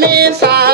মিশা